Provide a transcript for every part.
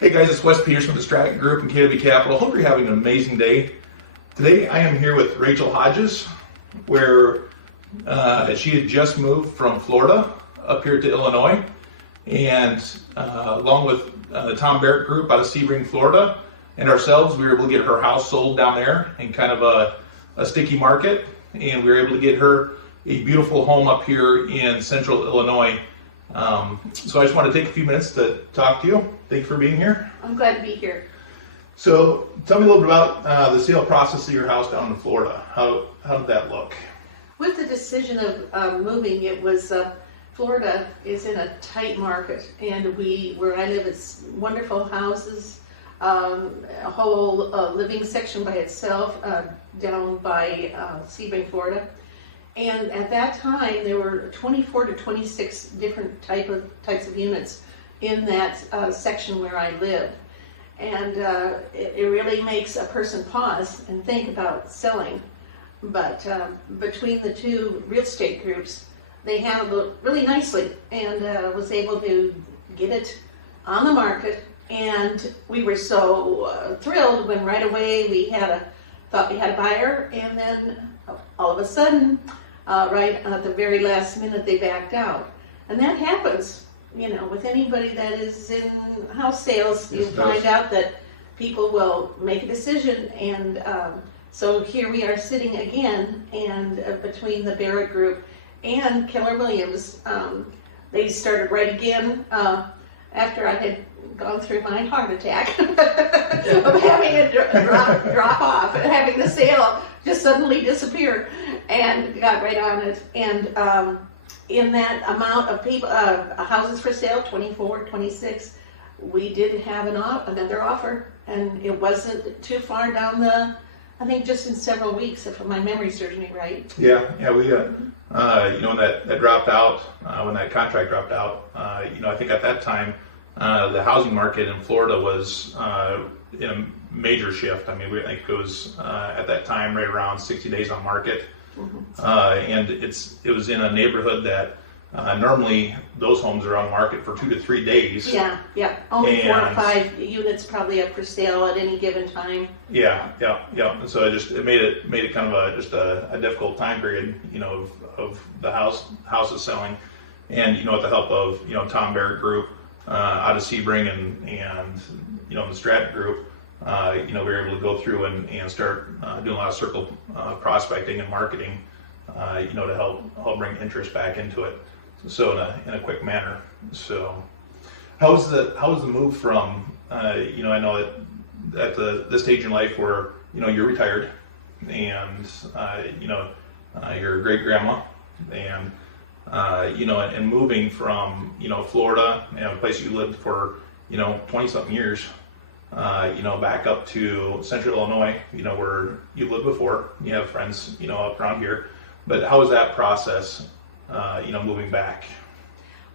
Hey guys, it's Wes Peters from the Stratton Group in KW Capital. Hope you're having an amazing day. Today I am here with Racheal Hodges, where she had just moved from Florida up here to Illinois, and along with the Tom Barrett Group out of Sebring, Florida, and ourselves, we were able to get her house sold down there in kind of a sticky market, and we were able to get her a beautiful home up here in central Illinois. So I just want to take a few minutes to talk to you. Thank you for being here. I'm glad to be here. So tell me a little bit about the sale process of your house down in Florida. How did that look? With the decision of moving, it was Florida is in a tight market, and where I live, it's wonderful houses, a whole living section by itself down by Sebring, Florida. And at that time, there were 24 to 26 different types of units in that section where I lived. And it really makes a person pause and think about selling. But between the two real estate groups, they handled it really nicely, and was able to get it on the market. And we were so thrilled when right away we thought we had a buyer, and then all of a sudden, right at the very last minute, they backed out. And that happens, with anybody that is in house sales. You find out that people will make a decision, and so here we are sitting again, and between the Barrett Group and Keller Williams, they started right again after I had gone through my heart attack of having it drop off and having the sale just suddenly disappear, and got right on it. And in that amount of people, houses for sale, 24, 26, we did have another offer, and it wasn't too far down I think just in several weeks, if my memory serves me right. Yeah, we, when that dropped out, when that contract dropped out, I think at that time, the housing market in Florida was in a major shift. I mean, I think it was at that time right around 60 days on market. Mm-hmm. And it was in a neighborhood that normally those homes are on the market for 2 to 3 days. Yeah. Only 4 or 5 units probably up for sale at any given time. Yeah. And so it made it kind of just a difficult time period, of the houses selling, and with the help of Tom Barrett Group out of Sebring and the Stratton Group. We were able to go through and start doing a lot of circle prospecting and marketing, to help bring interest back into it. So in a quick manner. So how was the move from I know that at this stage in life where you're retired, and you're a great grandma, and and moving from Florida, a place you lived for 20-something years, back up to central Illinois, where you lived before. You have friends, up around here. But how was that process, moving back?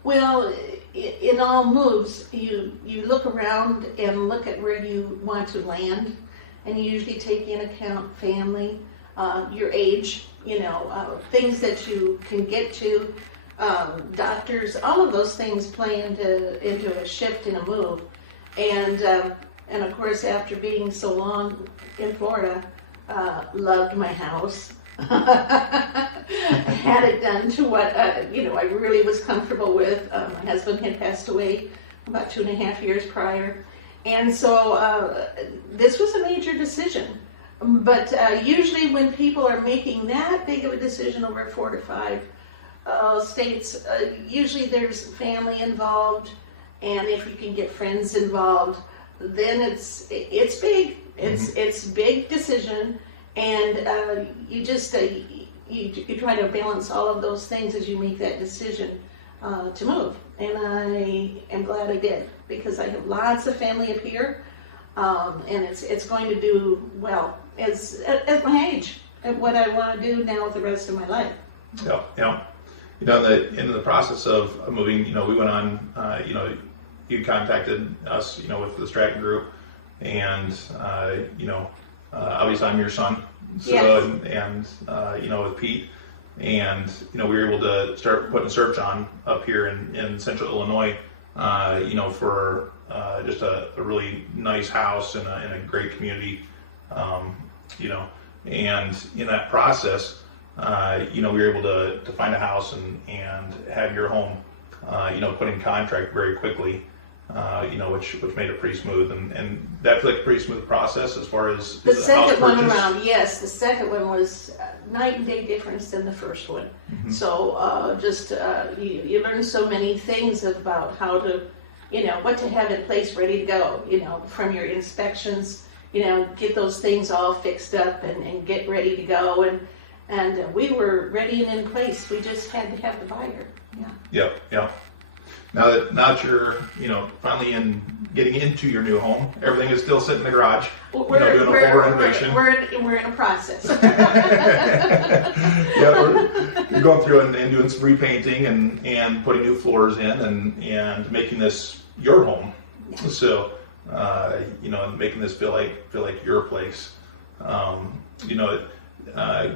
Well, in all moves, you look around and look at where you want to land, and you usually take into account family, your age, things that you can get to, doctors, all of those things play into a shift in a move. And of course, after being so long in Florida, loved my house. Had it done to what I really was comfortable with. My husband had passed away about 2.5 years prior, and so this was a major decision. But usually, when people are making that big of a decision over 4 to 5 states, usually there's family involved, and if you can get friends involved, then it's big. It's big decision. And you just you try to balance all of those things as you make that decision to move. And I am glad I did, because I have lots of family up here, and it's going to do well at my age, and what I want to do now with the rest of my life. Yeah. In the process of moving, we went on. You contacted us, with the Stratton Group, and obviously I'm your son, so yes. And with Pete, and we were able to start putting a search on up here in central Illinois, for just a really nice house in a great community, and in that process, we were able to find a house and have your home, put in contract very quickly, which made it pretty smooth, and that felt like a pretty smooth process as far as the second one around. Yes, the second one was night and day difference than the first one. Mm-hmm. So you learn so many things about how to, what to have in place, ready to go. From your inspections, get those things all fixed up and get ready to go, and we were ready and in place. We just had to have the buyer. Yeah. Yeah. Now that you're, finally getting into your new home, everything is still sitting in the garage. We're doing a full renovation. We're in a process. Yeah, you're going through and doing some repainting and putting new floors in and making this your home. Yeah. So, making this feel like your place.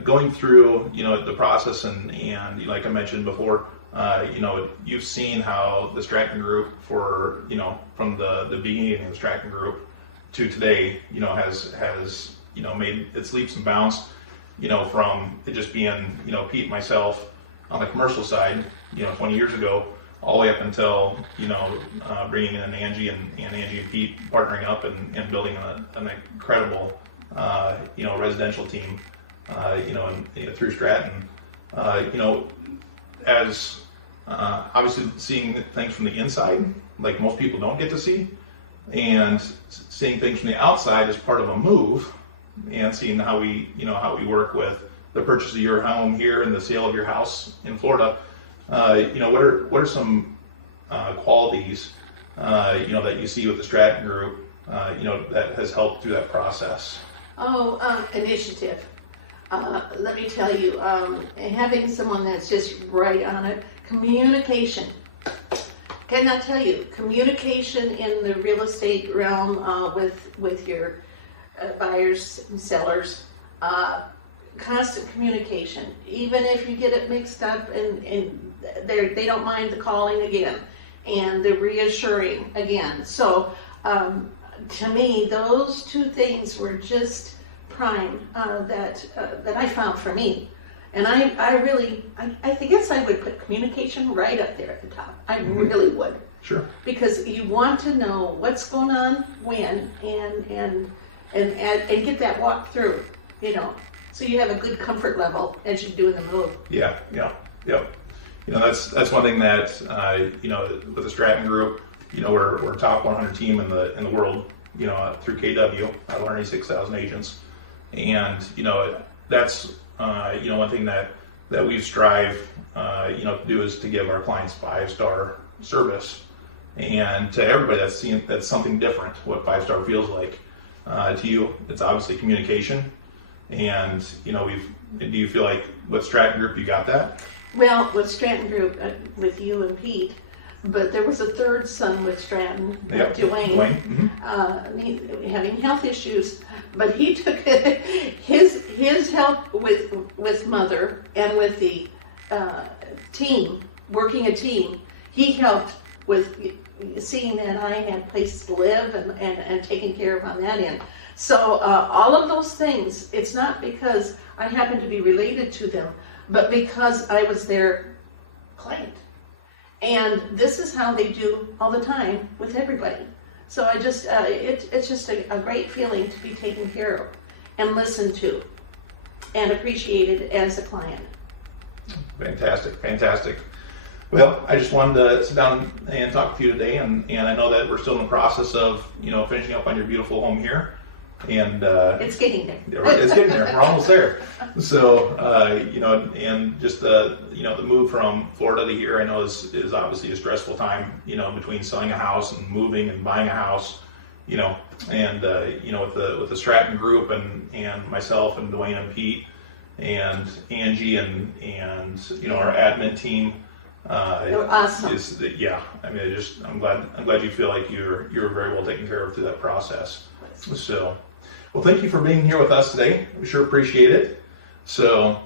Going through, the process and like I mentioned before, you've seen how the Stratton Group from the beginning of the Stratton Group to today, has made its leaps and bounds, from it just being, Pete and myself on the commercial side, 20 years ago, all the way up until, bringing in Angie and Angie and Pete partnering up and building an incredible, residential team, through Stratton, as obviously seeing things from the inside, like most people don't get to see, and seeing things from the outside as part of a move, and seeing how we work with the purchase of your home here and the sale of your house in Florida. What are some qualities that you see with the Stratton Group, that has helped through that process? Initiative. Let me tell you, having someone that's just right on it. Communication. Cannot tell you, communication in the real estate realm with your buyers and sellers. Constant communication. Even if you get it mixed up and they don't mind the calling again and the reassuring again. So to me, those two things were just prime that I found for me. And I guess I would put communication right up there at the top. I really would. Sure. Because you want to know what's going on when and get that walk through, so you have a good comfort level as you're doing the move. Yeah. That's one thing that with the Stratton Group, we're a top 100 team in the world, through KW, out of 186,000 agents, and that's one thing that we strive to do is to give our clients 5-star service, and to everybody that's something different what 5-star feels like. To you, it's obviously communication, and do you feel like with Stratton Group you got that? Well, with Stratton Group, with you and Pete, but there was a third son with Stratton, Dwayne. Mm-hmm. Having health issues, but he took his help with mother and with the team, working a team. He helped with seeing that I had places to live and taking care of on that end. So all of those things, it's not because I happen to be related to them, but because I was their client. And this is how they do all the time with everybody. So I just, it's just a great feeling to be taken care of and listened to and appreciated as a client. Fantastic. Well, I just wanted to sit down and talk to you today, and I know that we're still in the process of, finishing up on your beautiful home here. And it's getting there. It's getting there. We're almost there. So and just the move from Florida to here, I know is obviously a stressful time. Between selling a house and moving and buying a house. And with the Stratton Group and myself and Dwayne and Pete and Angie and our admin team. They're awesome. I'm glad you feel like you're very well taken care of through that process. So, well, thank you for being here with us today. We sure appreciate it. So,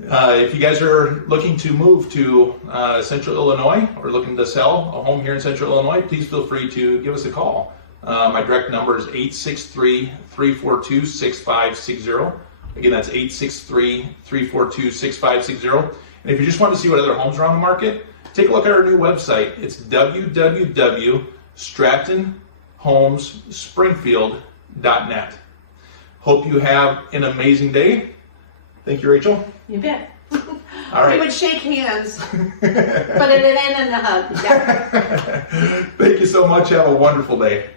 If you guys are looking to move to Central Illinois or looking to sell a home here in Central Illinois, please feel free to give us a call. My direct number is 863-342-6560. Again, that's 863-342-6560. And if you just want to see what other homes are on the market, take a look at our new website. It's www.strattonhomesspringfield.net. Hope you have an amazing day. Thank you, Racheal. You bet. All right. We would shake hands, but it ended in a hug. Yeah. Thank you so much. Have a wonderful day.